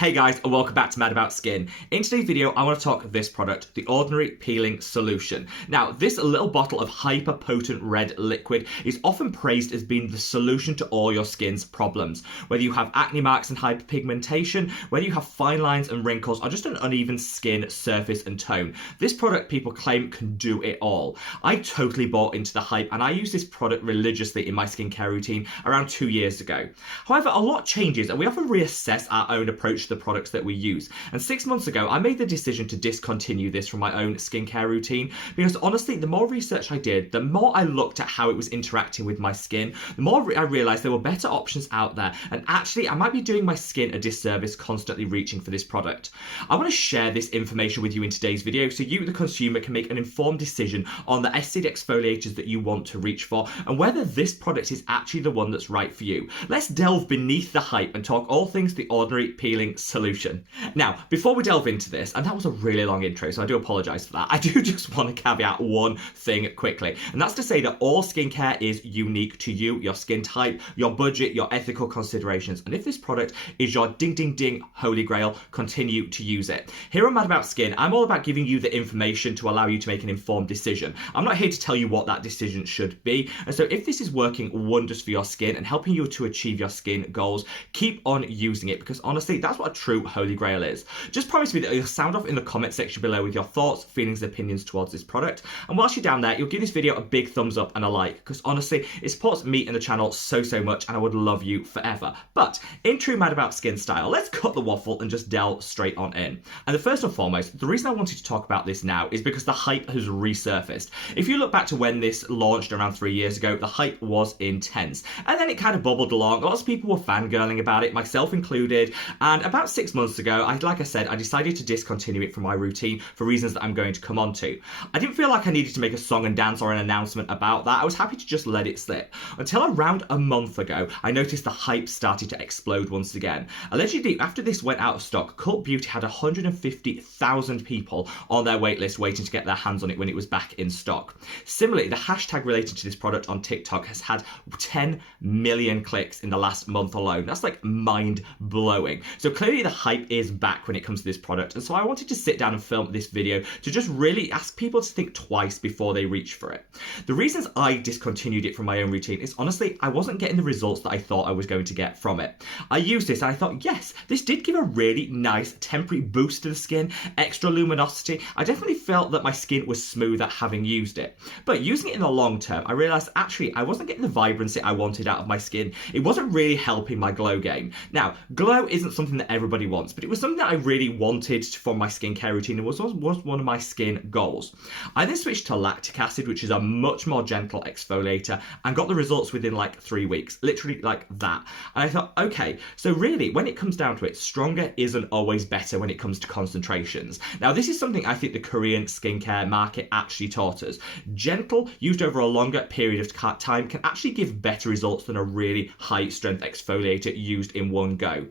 Hey guys, and welcome back to Mad About Skin. In today's video, I want to talk this product, the Ordinary Peeling Solution. Now, this little bottle of hyper potent red liquid is often praised as being the solution to all your skin's problems. Whether you have acne marks and hyperpigmentation, whether you have fine lines and wrinkles, or just an uneven skin surface and tone, this product people claim can do it all. I totally bought into the hype, and I use this product religiously in my skincare routine around 2 years ago. However, a lot changes, and we often reassess our own approach to the products that we use. And 6 months ago, I made the decision to discontinue this from my own skincare routine because honestly, the more research I did, the more I looked at how it was interacting with my skin, the more I realized there were better options out there. And actually, I might be doing my skin a disservice constantly reaching for this product. I want to share this information with you in today's video so you, the consumer, can make an informed decision on the acid exfoliators that you want to reach for and whether this product is actually the one that's right for you. Let's delve beneath the hype and talk all things the Ordinary Peeling Solution. Now, before we delve into this, and that was a really long intro, so I do apologise for that, I do just want to caveat one thing quickly, and that's to say that all skincare is unique to you, your skin type, your budget, your ethical considerations, and if this product is your ding ding ding holy grail, continue to use it. Here on Mad About Skin, I'm all about giving you the information to allow you to make an informed decision. I'm not here to tell you what that decision should be, and so if this is working wonders for your skin and helping you to achieve your skin goals, keep on using it, because honestly, that's what a true holy grail is. Just promise me that you'll sound off in the comment section below with your thoughts, feelings, and opinions towards this product, and whilst you're down there, you'll give this video a big thumbs up and a like, because honestly, it supports me and the channel so much, and I would love you forever. But in true Mad About Skin style, let's cut the waffle and just delve straight on in. And the first and foremost, the reason I wanted to talk about this now is because the hype has resurfaced. If you look back to when this launched around 3 years ago, the hype was intense, and then it kind of bubbled along. Lots of people were fangirling about it, myself included, and about 6 months ago, like I said, I decided to discontinue it from my routine for reasons that I'm going to come on to. I didn't feel like I needed to make a song and dance or an announcement about that. I was happy to just let it slip. Until around a month ago, I noticed the hype started to explode once again. Allegedly, after this went out of stock, Cult Beauty had 150,000 people on their waitlist waiting to get their hands on it when it was back in stock. Similarly, the hashtag related to this product on TikTok has had 10 million clicks in the last month alone. That's like mind-blowing. So clearly the hype is back when it comes to this product, and so I wanted to sit down and film this video to just really ask people to think twice before they reach for it. The reasons I discontinued it from my own routine is honestly, I wasn't getting the results that I thought I was going to get from it. I used this and I thought, yes, this did give a really nice temporary boost to the skin, extra luminosity. I definitely felt that my skin was smoother having used it. But using it in the long term, I realised actually I wasn't getting the vibrancy I wanted out of my skin. It wasn't really helping my glow game. Now, glow isn't something that everybody wants, but it was something that I really wanted for my skincare routine and was one of my skin goals. I then switched to lactic acid, which is a much more gentle exfoliator, and got the results within like 3 weeks, literally like that. And I thought, okay, so really when it comes down to it, stronger isn't always better when it comes to concentrations. Now, this is something I think the Korean skincare market actually taught us. Gentle, used over a longer period of time, can actually give better results than a really high strength exfoliator used in one go.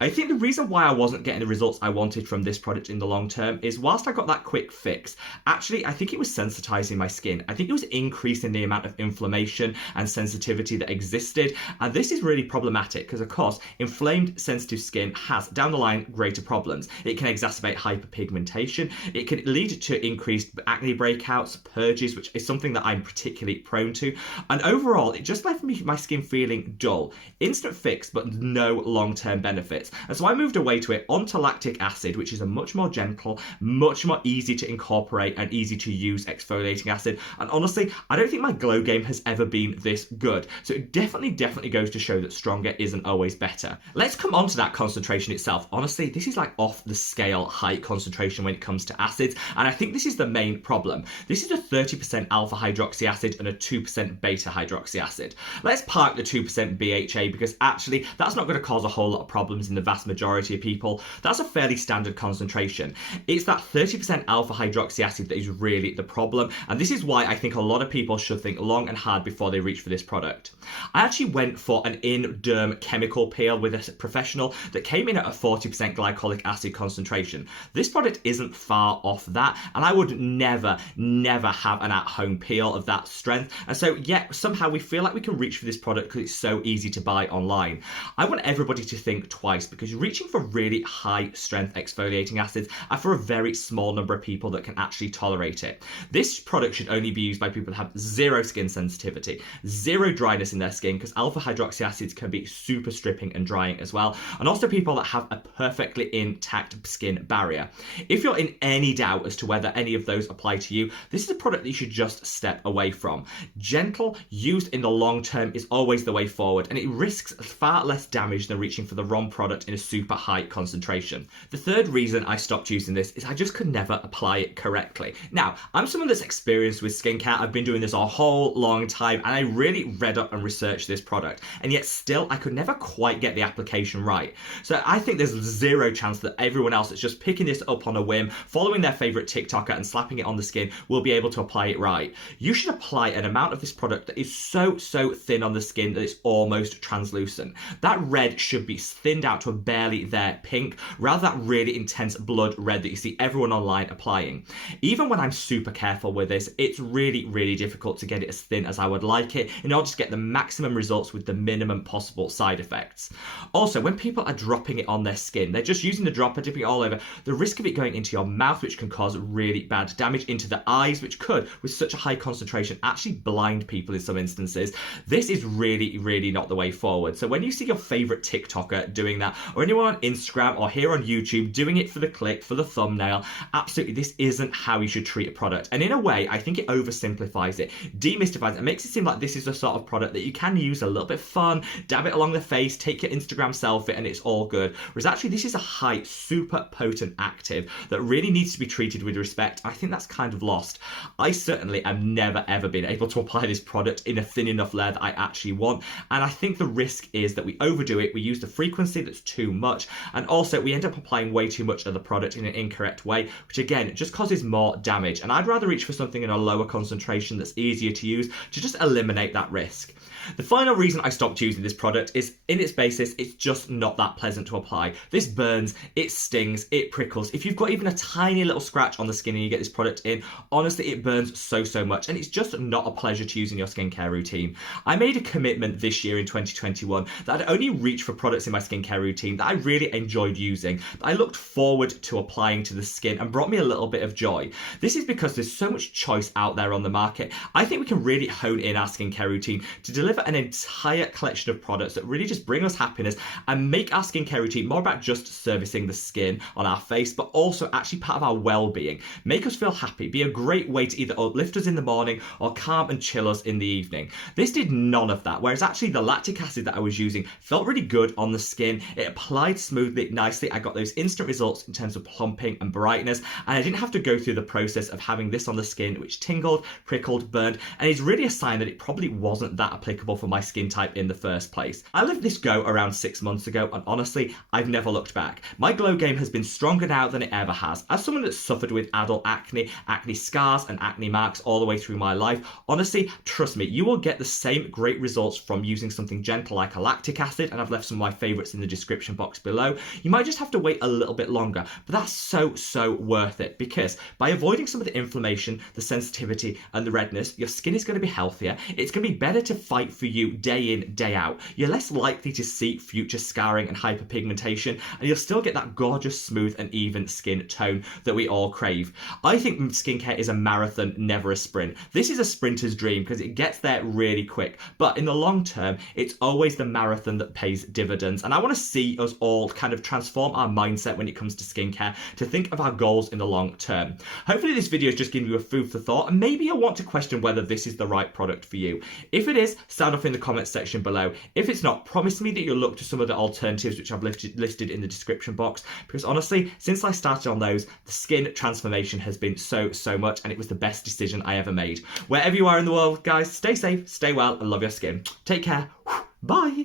I think the reason why I wasn't getting the results I wanted from this product in the long term is whilst I got that quick fix, actually I think it was sensitizing my skin. I think it was increasing the amount of inflammation and sensitivity that existed, and this is really problematic because of course inflamed sensitive skin has down the line greater problems. It can exacerbate hyperpigmentation, it can lead to increased acne breakouts, purges, which is something that I'm particularly prone to, and overall it just left my skin feeling dull. Instant fix but no long-term benefits. And so I moved away to it onto lactic acid, which is a much more gentle, much more easy to incorporate and easy to use exfoliating acid. And honestly, I don't think my glow game has ever been this good. So it definitely goes to show that stronger isn't always better. Let's come on to that concentration itself. Honestly, this is like off the scale high concentration when it comes to acids, and I think this is the main problem. This is a 30% alpha hydroxy acid and a 2% beta hydroxy acid. Let's park the 2% BHA because actually that's not going to cause a whole lot of problems in the vast majority of people. That's a fairly standard concentration. It's that 30% alpha hydroxy acid that is really the problem, and this is why I think a lot of people should think long and hard before they reach for this product. I actually went for an in-derm chemical peel with a professional that came in at a 40% glycolic acid concentration. This product isn't far off that, and I would never have an at-home peel of that strength, and so yeah, somehow we feel like we can reach for this product because it's so easy to buy online. I want everybody to think twice because reaching for really high strength exfoliating acids are for a very small number of people that can actually tolerate it. This product should only be used by people that have zero skin sensitivity, zero dryness in their skin, because alpha hydroxy acids can be super stripping and drying as well, and also people that have a perfectly intact skin barrier. If you're in any doubt as to whether any of those apply to you, this is a product that you should just step away from. Gentle, used in the long term, is always the way forward, and it risks far less damage than reaching for the wrong product in a super high concentration. The third reason I stopped using this is I just could never apply it correctly. Now, I'm someone that's experienced with skincare. I've been doing this a whole long time, and I really read up and researched this product, and yet still I could never quite get the application right. So I think there's zero chance that everyone else that's just picking this up on a whim, following their favorite TikToker and slapping it on the skin, will be able to apply it right. You should apply an amount of this product that is so thin on the skin that it's almost translucent. That red should be thinned out to a barely there pink, rather than that really intense blood red that you see everyone online applying. Even when I'm super careful with this, it's really difficult to get it as thin as I would like it in order to get the maximum results with the minimum possible side effects. Also, when people are dropping it on their skin, they're just using the dropper, dipping it all over, the risk of it going into your mouth, which can cause really bad damage, into the eyes, which could, with such a high concentration, actually blind people in some instances. This is really not the way forward. So when you see your favorite TikToker doing that, or anyone on Instagram or here on YouTube doing it for the click, for the thumbnail, absolutely this isn't how you should treat a product. And in a way, I think it oversimplifies it, demystifies it, and makes it seem like this is a sort of product that you can use a little bit fun, dab it along the face, take your Instagram selfie, and it's all good. Whereas actually this is a high, super potent active that really needs to be treated with respect. I think that's kind of lost. I certainly have never ever been able to apply this product in a thin enough layer that I actually want, and I think the risk is that we overdo it, we use the frequency that's too much, and also we end up applying way too much of the product in an incorrect way, which again just causes more damage. And I'd rather reach for something in a lower concentration that's easier to use to just eliminate that risk. The final reason I stopped using this product is, in its basis, it's just not that pleasant to apply. This burns, it stings, it prickles. If you've got even a tiny little scratch on the skin and you get this product in, honestly, it burns so much, and it's just not a pleasure to use in your skincare routine. I made a commitment this year in 2021 that I'd only reach for products in my skincare routine that I really enjoyed using, that I looked forward to applying to the skin and brought me a little bit of joy. This is because there's so much choice out there on the market. I think we can really hone in our skincare routine to deliver an entire collection of products that really just bring us happiness and make our skincare routine more about just servicing the skin on our face, but also actually part of our well-being. Make us feel happy, be a great way to either uplift us in the morning or calm and chill us in the evening. This did none of that, whereas actually the lactic acid that I was using felt really good on the skin. It applied smoothly, nicely. I got those instant results in terms of plumping and brightness, and I didn't have to go through the process of having this on the skin which tingled, prickled, burned, and it's really a sign that it probably wasn't that applicable for my skin type in the first place. I let this go around 6 months ago, and honestly, I've never looked back. My glow game has been stronger now than it ever has. As someone that's suffered with adult acne, acne scars and acne marks all the way through my life, honestly, trust me, you will get the same great results from using something gentle like a lactic acid, and I've left some of my favourites in the description box below. You might just have to wait a little bit longer, but that's so worth it, because by avoiding some of the inflammation, the sensitivity and the redness, your skin is going to be healthier. It's going to be better to fight for you day in, day out. You're less likely to see future scarring and hyperpigmentation, and you'll still get that gorgeous, smooth and even skin tone that we all crave. I think skincare is a marathon, never a sprint. This is a sprinter's dream because it gets there really quick, but in the long term, it's always the marathon that pays dividends, and I want to see us all kind of transform our mindset when it comes to skincare to think of our goals in the long term. Hopefully this video has just given you a food for thought, and maybe you'll want to question whether this is the right product for you. If it is, sound off in the comments section below. If it's not, promise me that you'll look to some of the alternatives which I've listed in the description box, because honestly, since I started on those, the skin transformation has been so much, and it was the best decision I ever made. Wherever you are in the world, guys, stay safe, stay well, and love your skin. Take care. Bye.